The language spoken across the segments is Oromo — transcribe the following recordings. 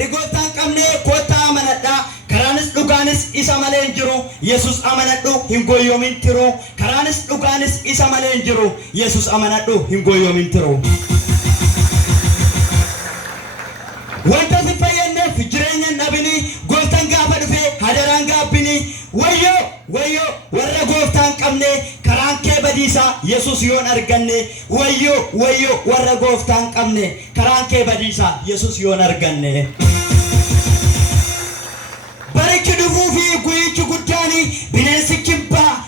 warri gooftaan qabne kottaa amanadhaa. Karaanis dhugaanis isa malee hin jiru. Yesus amanadhu hin gooyyomin tiru. Karaanis dhugaanis isa malee hin jiru. Yesus amanadhu hin gooyyomin tiru. Wanta si fayyadneef jireenya dhabini gooftaan gaafa dhufe hadaraan gaabbini. Wayyo warra gooftaan qabne karaan kee badiisa Yesus yoon arganne. Wayyo warra gooftaan qabne karaan kee badiisa Yesus yoon arganne. Barichi dhufuu fi guyyichi guddaani bineensi kibbaa.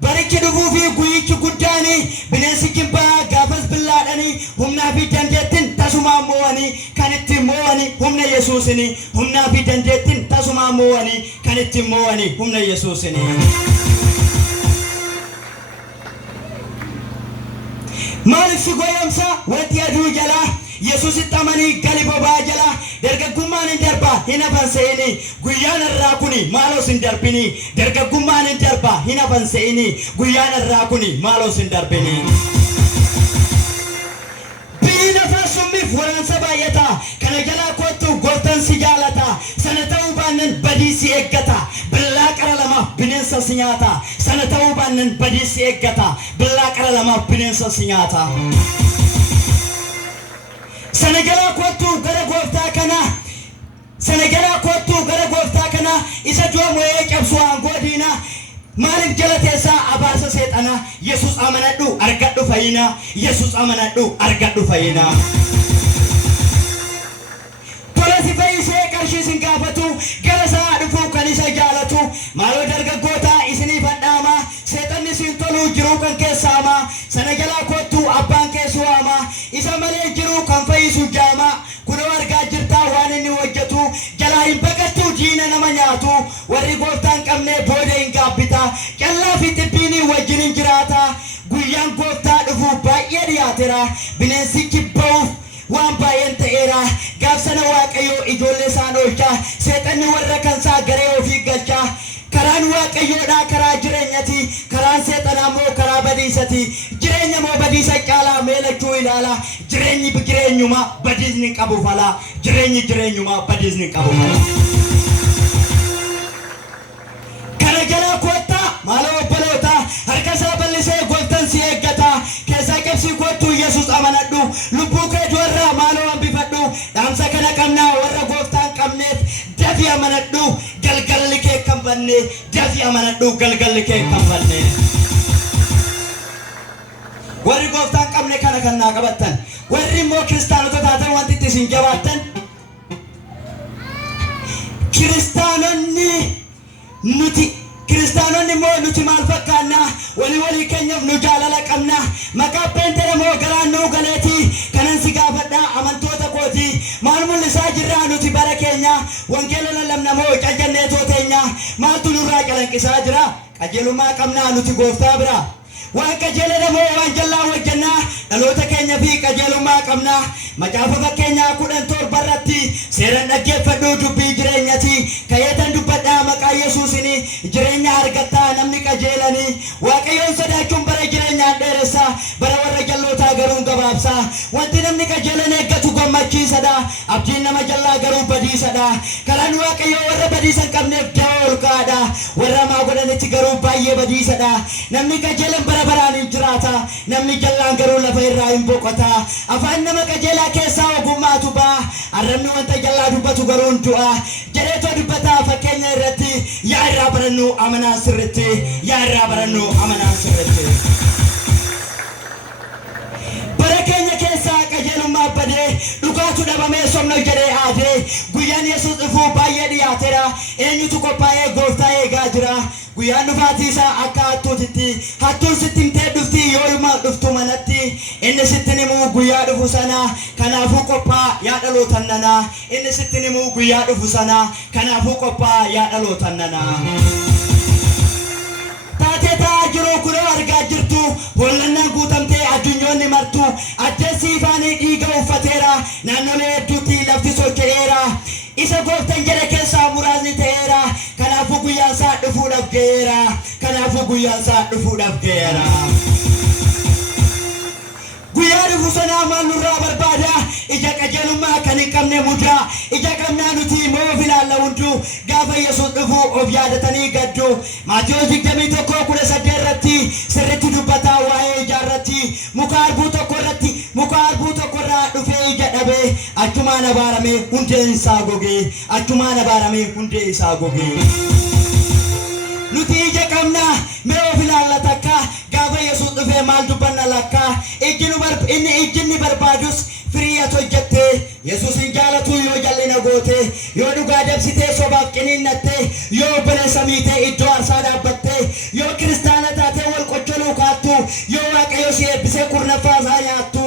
Barichi dhufuu fi guyyichi guddaani bineensi kibbaa gaafas billaadhani humnaa fi dandeettiin tasumaa mo'anii kan ittiin mo'anii humna Yesuusini. Humnaa fi dandeettiin tasumaa mo'anii kan ittiin mo'anii humna Yesuusini. Maaliif si goyomsa wanti aduu jalaa Yesuusitti amanii gali bobaa jalaa dargaggummaan hin darba hin hafan se'ini guyyaan irraa kuni maaloo sin darbini. Dargaggummaan hin darba hin hafan se'ini guyyaan irraa kuni maaloo sin darbini. Biyyi lafaa summiif waraansa baay'ata kana jalaa kottu gooftaan si jaalata. Sana ta'uu baannan badii si eeggata. Billaa qara lamaaf bineensa si nyaata. Sana ta'uu baannan badii si eeggata. Billaa qara lamaaf bineensa si nyaata. Sanagala kottu gara gooftaa kana. Sanagala kottu gara gooftaa kana isa joomo'ee cabsu aangoo diina. Maaliif jala teessaa abaarsa seexana. Yesus amanadhu argadhu fayyina. Yesus amanadhu argadhu fayyina. Tolasi fayyisee qarshii sin gaafatu gara isaa dhufu kan isa jaalatu. Maaloo dargaggoota isiniif hadhaama seexanni sin tolu jiruu kan keessaama. Sanagala kottu abbaan keessu waama isa malee jiru kan fayyisu jaama. Kunoo argaa jirtaa waan inni hojjetu jalaa hin baqattu diina nama nyaatu. Warri gooftaan qabne booda hin gaabbita. Callaa fi xibbiini wajjin hin jiraata. Guyyaan gooftaa dhufu baay'ee dhiyaateera. Bineensichi ba'uuf waan baay'een ta'eera. Gaafsana Waaqayyoo ijoollee isaan oolcha. Seexanni warra kansaa garee ofii galcha. Karaan Waaqayyoodhaa karaa jireenyati. Karaan seexanaa moo karaa badiisati. Jireenya moo badiisa caalaa meelachuu ilaala. Jireenyi jireenyuma badiisni qabu fala. Jireenyuma badiisni qabu fala. Kana jalaa kottaa maaloo obboloota harka isaa bal'isee gooftaan si eeggata. Keessaa qabsii kottu Yesus amanadhu. Lubbuu kee du'arraa maaloo hambifadhu. Dhaamsa kana qabnaa warra gooftaan qabneef dafii amanadhu. Galgalli kee kan banne dafii amanadhu galgalli kee kan banne. Warri gooftaan qabne kana kan naa qabattan. Warri immoo kiristaanota taatan wanti itti isin jabaattan. Kiristaanonni immoo nuti maal fakkaanna. Walii keenyaaf nu jaalala qabna. Maqaa Peenteedha moo garaan nuu galeeti. Kanan si gaafadha amantoota kooti. Maal mul'isaa jirraa nuti bara keenya. Wangeela lallabna moo cajjannee tooteenya. Maaltu nurraa calanqisaa jira. Qajeelummaa qabnaa nuti gooftaa bira. Waan qajeelaa moo waan jallaa hojjannaa. Dhaloota keenya fi qajeelummaa qabna. Macaafa fakkeenyaa 17 irratti seeraan dhaggeeffadhu dubbii jireenyati. Kayyeetan dubbadhaa maqaa Yesuusini jireenya argattaa namni qajeelani. Waaqayyoon sodaachuun bara jireenyaa dheeressa. Bara warra jallootaa garuu gabaabsa. Wanti namni qajeelan eeggatu gammachiisadha. Abdiin nama jallaa garuu badiisadha. Karaan Waaqayyoo warra badiisan qabneef da'oo ol kaa'adha. Warra maa godhanitti garuu baay'ee badiisadha. Namni qajeelan bara baraan hin jiraata. Namni jallaan garuu lafa irraa hin boqota. Afaan nama qajeelaa keessaa ogummaatu ba'a. Arrabni wanta jallaa dubbatu garuu hin du'a. Jedheetoo dubbataa fakkeenya irratti yaa irraa barannu amanaa sirritti. Yaa irraa barannu amanaa sirritti. Bara keenya keessaa qajeelummaa badee dhugaatu dhabamee somna jedhee aadee guyyaan Yesuus dhufuu baay'ee dhiyaateera. Eenyutu qophaa'ee gooftaa eegaa jira. Guyyaan dhufaatii isaa akka hattuutitti. Hattuun sitti himtee dhufti yoo ilmaaf dhuftu manatti. Inni sitti himuu guyyaa dhufu sana kanaafuu qophaa'a yaa dhalootan nana. Inni sitti himuu guyyaa dhufu sana kanaafuu qophaa'a yaa dhalootan nana. Taatee ta'aa jiru kunoo argaa jirtu. Hollannaan guutamtee addunyoonni martu. Addeessi ifaanii dhiiga uffateera. Naannolee hedduutti lafti socho'eera. Isa gooftaan jedhe keessaa muraasni ta'eera. Kanaafuu guyyaan isaa dhufuudhaaf ga'eera. Kanaafuu guyyaan isaa dhufuudhaaf ga'eera. Guyyaa dhufu sana manurra barbada ija qajelumma kan qabne muda ija qabna nuti mo filalla hundu gaafa Yesuus dhufu of yaadatanii gaddu Maatiyos 21:18 irratti sirritti dubbata waa'ee ijaarratti muka arbuu tokko irraa dhufee ija dhabe achumaan abaarame hundeen isaa gogee achumaan abaarame hundee isaa gogee nuti ija qabna mee of ilaalla takka gaafa Yesuus dhufe maal dubbanna lakka ijjinni barbaadus firiya tojjatte Yesuusin jaalatu yoo jallina goote yoo dhugaa dabsitee sobaaf qiniinnatte yoo obboleessa miitee iddoo aarsaa dhaabbatte yoo kiristaana taatee wal qocholuu kaattu yoo Waaqayyo si eebbisee kurnaffaa isaa nyaattu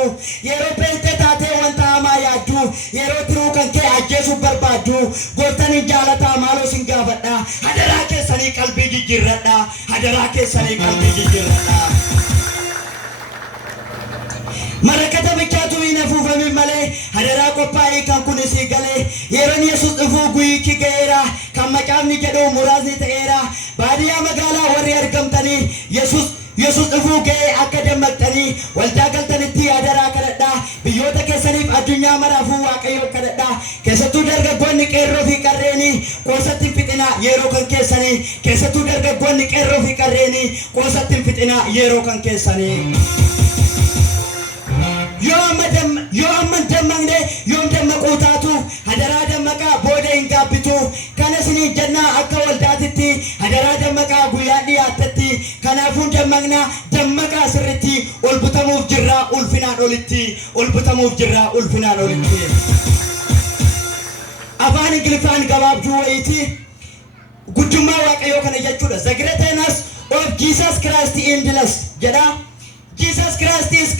yeroo beektee taatee wanta hamaa yaaddu yeroo tiruu kan kee ajjeesuuf barbaaddu gooftaan jaalataa maaloo sin gaafadha hadaraa keessanii qalbii jijjiirradha hadaraa keessanii qalbii jijjiirradha Marakata bichaatu ina fuufame malee hadaraa qophaa'ee kan kunis galee yeroon Yesuus dhufuu guyyichi ga'eera kan maqaamni jedhu muraasni ta'eera baadiyyaa magaalaa warri argamtanii Yesuus dhufuu ga'ee akka dammaqxanii waldaa galtanitti hadaraa kadhadha biyyoota keessaniif addunyaa maraafuu Waaqayyo kadhadha keessattuu dargaggoonni qeerroo fi qarreeni qoosatti fixina yeroo kan keessanii keessattuu dargaggoonni qeerroo fi qarreeni qoosatti fixina yeroo kan keessanii yoo amma dammaqne yoo dammaqutaatu hadaraa dammaqaa booda hin gaabbitu kana sinii jannaa akka waldaatitti hadaraa dammaqaa guyyaa dhiyaatatti kanaafuu dammaqaa sirritti ol butamuuf jirraa ulfinaan olitti afaan Ingiliffaan gabaabduu wayiiti guddummaa Waaqayyoo kana jechuudha the greatness of Jesus Christ in us jedha Jesus Christ is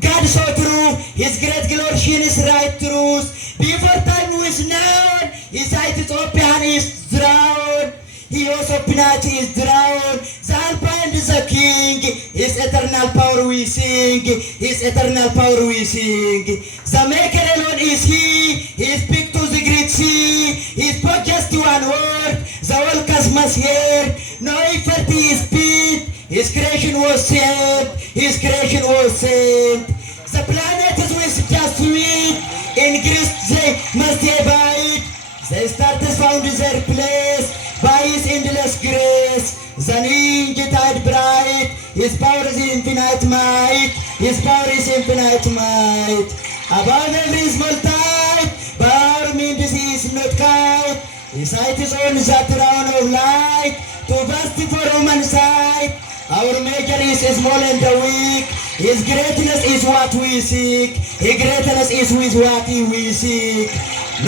God so true, His great glory shine His right truth. Before time was known, His sight is open, is drowned. He also penalty is drowned. The Alpha and the King, His eternal power we sing. His eternal power we sing. The Maker alone is He. He speaks to the great sea. He spoke just one word. The whole cosmos heard. No effort He speak. His creation was saved. His creation was saved. The planet is with just sweet. In Greece they must abide. The stars found their place by His endless grace. The ninja tide bright. His power is infinite might. His power is infinite might. Above every small tide, power means this is not kite. His sight is on the throne of light. To vast for human sight. Our measure is small and weak. His greatness is what we seek. His greatness is what we seek.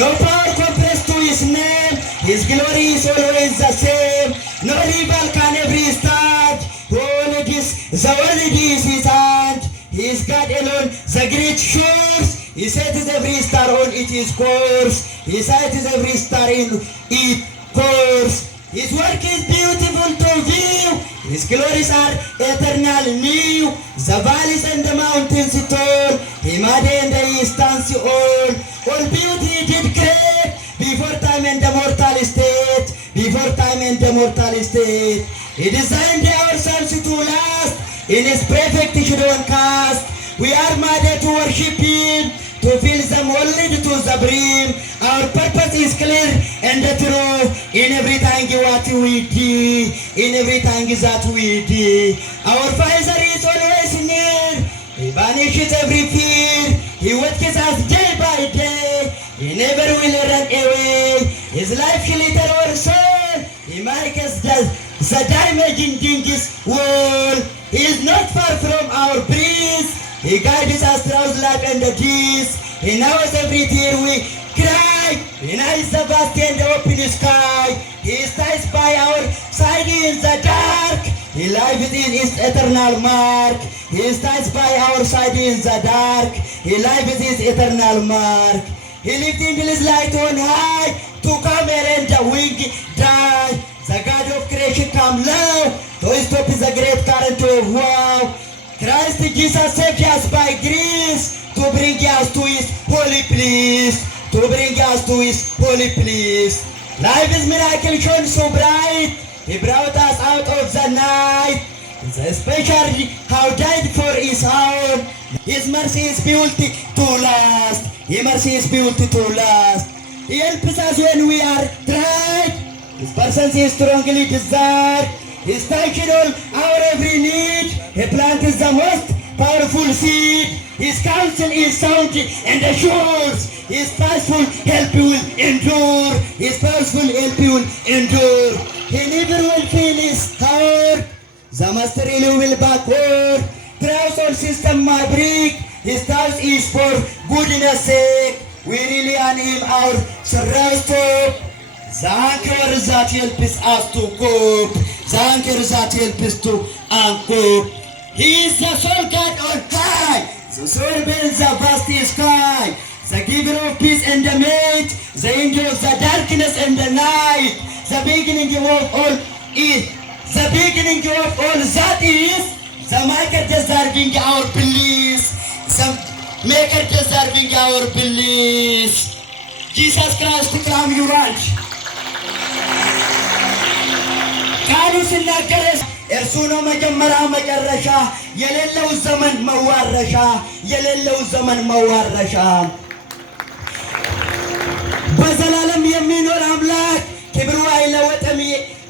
No power compares to His name. His glory is always the same. No rival can ever stand. Only this, the only this His hand. He is God alone, the great source. He sets every star on its course. He sets every star in its course. His work is beautiful to view. His glories are eternal new. The valleys and the mountains tall. He made and He stands all. All beauty did create before time and the mortal state. Before time and the mortal state. He designed ourselves to last in His perfect shadow cast. We are made to worship Him, to fill them only to the brim. Our purpose is clear and true in everything what we do, in everything that we do. Our Father is always near. He banishes every fear. He wakes us day by day. He never will run away. His life shelter our soul. He makes us the damage in this world. He is not far from our breeze. He guides us through life and the peace. He knows every tear we cry. He knows the vast and open sky. He stands by our side in the dark. He lives in His eternal mark. He stands by our side in the dark. He lives in His eternal mark. He lifted His light on high to come and the wing die. The God of creation come low to stop the great current of wow. Christ Jesus saved us by grace to bring us to His holy place. To bring us to His holy place. Life is miracle shone so bright. He brought us out of the night. especially how died for his own. His mercy is built to last. His mercy is built to last. He helps us when we are tried. His presence is strongly desired. His touch in all our every need. He plants the most powerful seed. His counsel is sound and assures. His powerful help will endure. His powerful help will endure. He never will feel his heart. The master will backward. Trials all system my break. His task is for goodness sake. We really on him our surround stop. The anchor that helps us to cope. The anchor that helps to anchor. He is the sole God on high. The soul builds the vast sky. The giver of peace and the mate. The angel of the darkness and the night. The beginning of all is. The beginning of all that is. The maker deserving our bliss. The maker deserving our bliss. Jesus Christ claim you right. ቃሉ ሲናገር እርሱ ነው መጀመሪያ መጨረሻ የሌለው ዘመን መዋረሻ የሌለው ዘመን መዋረሻ በዘላለም የሚኖር አምላክ ክብሩ አይለወጥም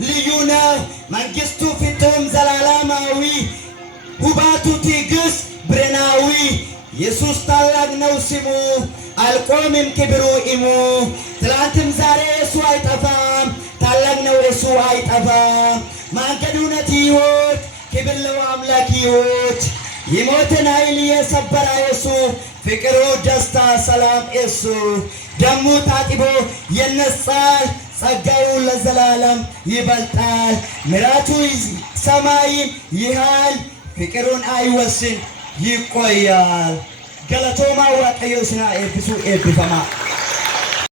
ልዩ ነው መንግስቱ ፍጹም ዘላለማዊ ውበቱ ትዕግስት ብርሃናዊ ኢየሱስ ታላቅ ነው ስሙ አልቆምም ክብሩ ኢሙ ትላንትም ዛሬ እሱ አይጠፋም ታላቅ ነው እሱ አይጠፋም መንገዱ እውነት ሕይወት ክብር ለአምላክ ሕይወት የሞትን ኃይል የሰበረ እሱ ፍቅሩ ደስታ ሰላም እሱ ደሙ ታጥቦ የነጻል ጸጋው ለዘላለም ይበልጣል ምሕረቱ ሰማይን ይሃል ፍቅሩን አይወስን ይቆያል ገለቶማ ወቀዮስና ኤብሱ ኤብፈማ